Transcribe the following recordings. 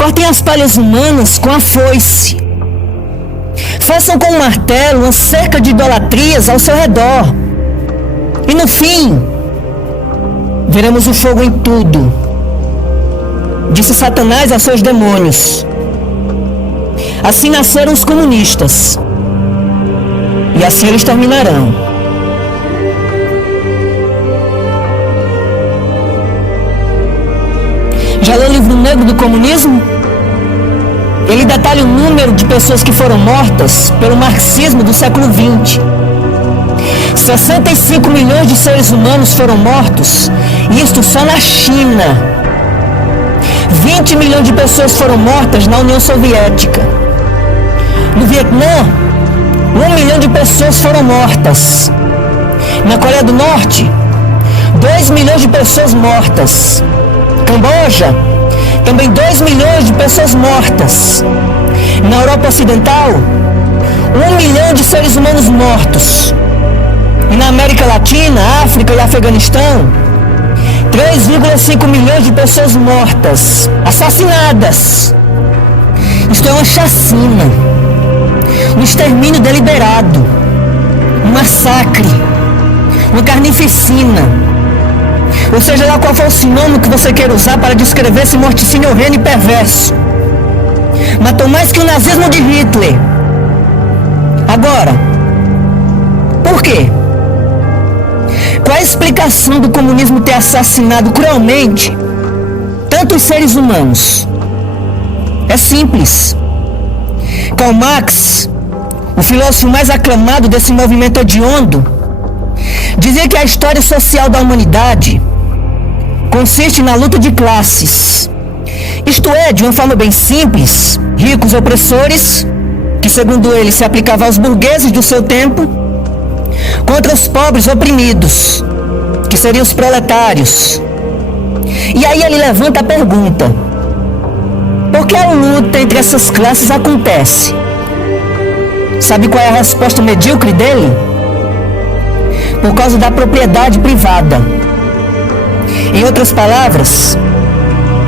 Cortem as palhas humanas com a foice. Façam com o martelo uma cerca de idolatrias ao seu redor. E no fim, veremos o fogo em tudo, disse Satanás aos seus demônios. Assim nasceram os comunistas. E assim eles terminarão. Já leu o livro negro do comunismo? Ele detalha o número de pessoas que foram mortas pelo marxismo do século XX. 65 milhões de seres humanos foram mortos, isto só na China. 20 milhões de pessoas foram mortas na União Soviética. No Vietnã, 1 milhão de pessoas foram mortas. Na Coreia do Norte, 2 milhões de pessoas mortas. Camboja, também 2 milhões de pessoas mortas. Na Europa Ocidental, 1 milhão de seres humanos mortos. E na América Latina, África e Afeganistão, 3,5 milhões de pessoas mortas, assassinadas. Isto é uma chacina, um extermínio deliberado, um massacre, uma carnificina. Ou seja lá qual for o sinônimo que você queira usar para descrever esse morticínio horrendo e perverso. Matou mais que o nazismo de Hitler. Agora, por quê? Qual a explicação do comunismo ter assassinado cruelmente tantos seres humanos? É simples. Karl Marx, o filósofo mais aclamado desse movimento hediondo, dizia que a história social da humanidade consiste na luta de classes. Isto é, de uma forma bem simples, ricos opressores, que segundo ele se aplicava aos burgueses do seu tempo, contra os pobres oprimidos, que seriam os proletários. E aí ele levanta a pergunta: por que a luta entre essas classes acontece? Sabe qual é a resposta medíocre dele? Por causa da propriedade privada. Em outras palavras,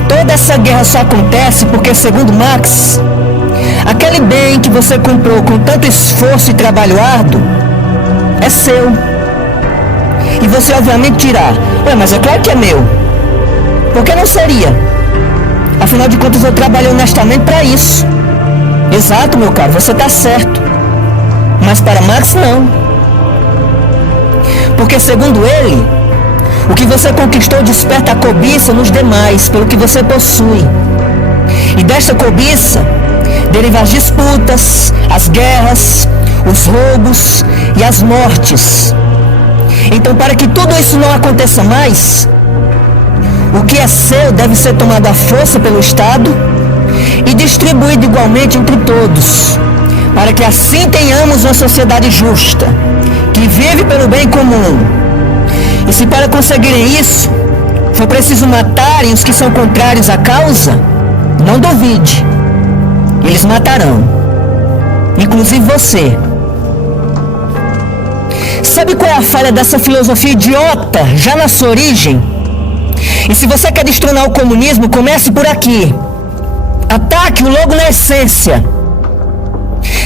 toda essa guerra só acontece porque, segundo Marx, aquele bem que você comprou com tanto esforço e trabalho árduo é seu. E você obviamente dirá: mas é claro que é meu. Por que não seria? Afinal de contas eu trabalhei honestamente para isso. Exato, meu caro, você está certo. Mas para Marx não. Porque segundo ele, o que você conquistou desperta a cobiça nos demais pelo que você possui. E desta cobiça derivam as disputas, as guerras, os roubos e as mortes. Então, para que tudo isso não aconteça mais, o que é seu deve ser tomado à força pelo Estado e distribuído igualmente entre todos, para que assim tenhamos uma sociedade justa, que vive pelo bem comum. E se para conseguirem isso for preciso matarem os que são contrários à causa, não duvide, eles matarão, inclusive você. Sabe qual é a falha dessa filosofia idiota, já na sua origem? E se você quer destronar o comunismo, comece por aqui. Ataque-o logo na essência.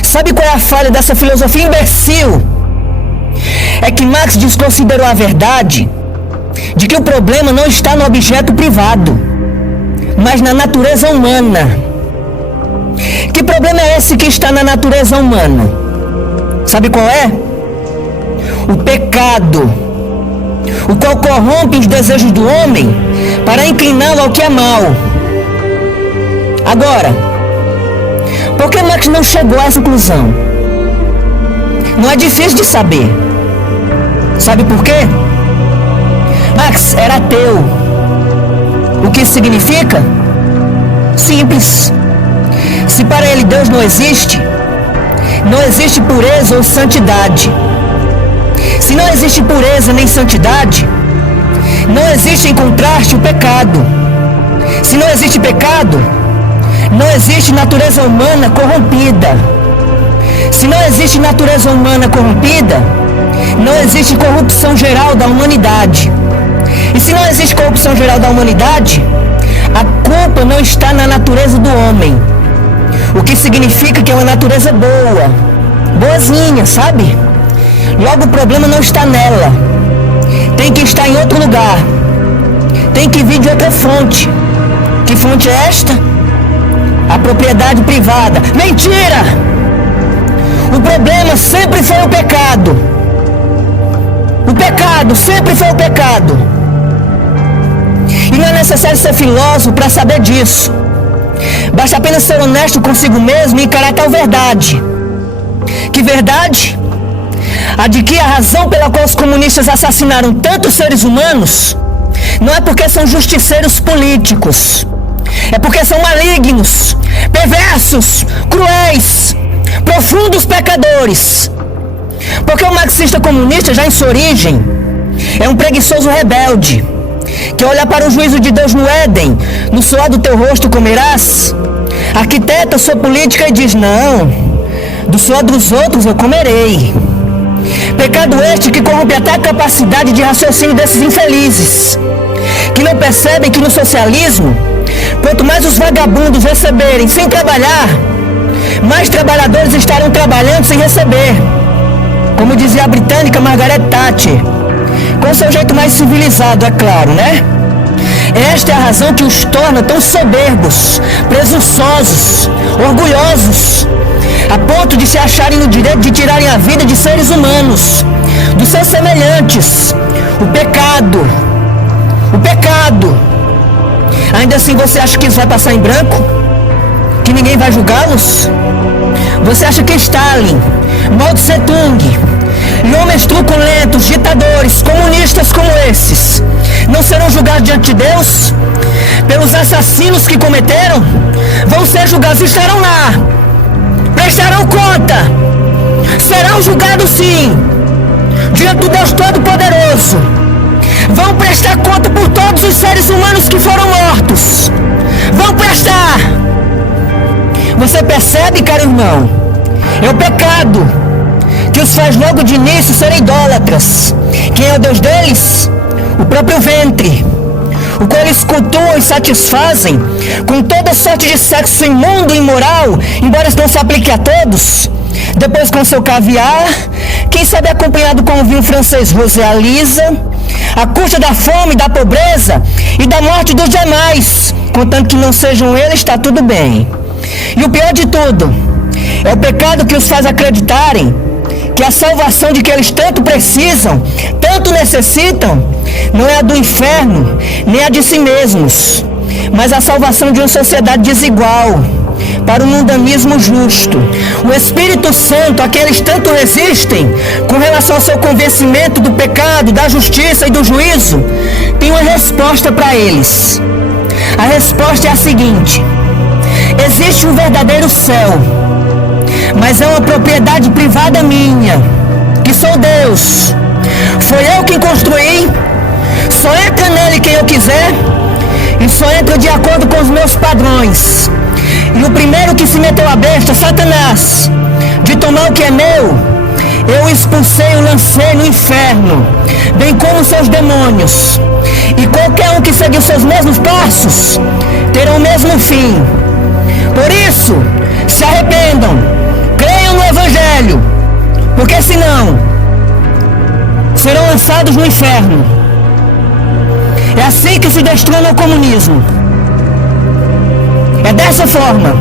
Sabe qual é a falha dessa filosofia imbecil? É que Marx desconsiderou a verdade de que o problema não está no objeto privado, mas na natureza humana. Que problema é esse que está na natureza humana? Sabe qual é? O pecado, o qual corrompe os desejos do homem para incliná-lo ao que é mal. Agora, por que Marx não chegou a essa conclusão? Não é difícil de saber. Sabe por quê? Marx era ateu. O que isso significa? Simples. Se para ele Deus não existe pureza ou santidade. Se não existe pureza nem santidade, não existe em contraste o pecado. Se não existe pecado, não existe natureza humana corrompida. Se não existe natureza humana corrompida, não existe corrupção geral da humanidade. E se não existe corrupção geral da humanidade, A culpa não está na natureza do homem, o que significa que é uma natureza boa, boazinha, sabe? Logo o problema não está nela, tem que estar em outro lugar, tem que vir de outra fonte. Que fonte é esta? A propriedade privada. Mentira! O problema sempre foi o pecado. O pecado sempre foi o pecado. E não é necessário ser filósofo para saber disso. Basta apenas ser honesto consigo mesmo e encarar tal verdade. Que verdade? A de que a razão pela qual os comunistas assassinaram tantos seres humanos não é porque são justiceiros políticos, é porque são malignos, perversos, cruéis, profundos pecadores. Porque o marxista comunista, já em sua origem, é um preguiçoso rebelde, que olha para o juízo de Deus no Éden, no suor do teu rosto comerás, arquiteta sua política e diz: não, do suor dos outros eu comerei. Pecado este que corrompe até a capacidade de raciocínio desses infelizes, que não percebem que no socialismo, quanto mais os vagabundos receberem sem trabalhar, mais trabalhadores estarão trabalhando sem receber. Como dizia a britânica Margaret Thatcher, com seu jeito mais civilizado, é claro, né? Esta é a razão que os torna tão soberbos, presunçosos, orgulhosos, a ponto de se acharem no direito de tirarem a vida de seres humanos, dos seus semelhantes. O pecado. O pecado. Ainda assim você acha que isso vai passar em branco? Que ninguém vai julgá-los? Você acha que Stalin, Mao Tse Tung e homens truculentos, ditadores, comunistas como esses não serão julgados diante de Deus? Pelos assassinos que cometeram? Vão ser julgados, estarão lá, prestarão conta, serão julgados sim, diante do Deus Todo-Poderoso. Vão prestar conta por todos os seres humanos que foram mortos. Vão prestar. Você percebe, caro irmão? É o pecado que os faz logo de início serem idólatras. Quem é o Deus deles? O próprio ventre, o qual eles cultuam e satisfazem com toda sorte de sexo imundo e imoral, embora isso não se aplique a todos. Depois com seu caviar, quem sabe acompanhado com o vinho francês Rosé à Lisa, à custa da fome, da pobreza e da morte dos demais, contanto que não sejam eles, está tudo bem. E o pior de tudo, é o pecado que os faz acreditarem que a salvação de que eles tanto precisam, tanto necessitam, não é a do inferno, nem a de si mesmos, mas a salvação de uma sociedade desigual, para o mundanismo justo. O Espírito Santo, a que eles tanto resistem, com relação ao seu convencimento do pecado, da justiça e do juízo, tem uma resposta para eles. A resposta é a seguinte: existe um verdadeiro céu, mas é uma propriedade privada minha, que sou Deus. Foi eu quem construí, só entra nele quem eu quiser, e só entra de acordo com os meus padrões. E o primeiro que se meteu a besta, Satanás, de tomar o que é meu, eu expulsei e o lancei no inferno, bem como seus demônios. E qualquer um que seguir seus mesmos passos, terá o mesmo fim. Por isso, se arrependam, creiam no Evangelho, porque senão serão lançados no inferno. É assim que se destrona o comunismo. É dessa forma.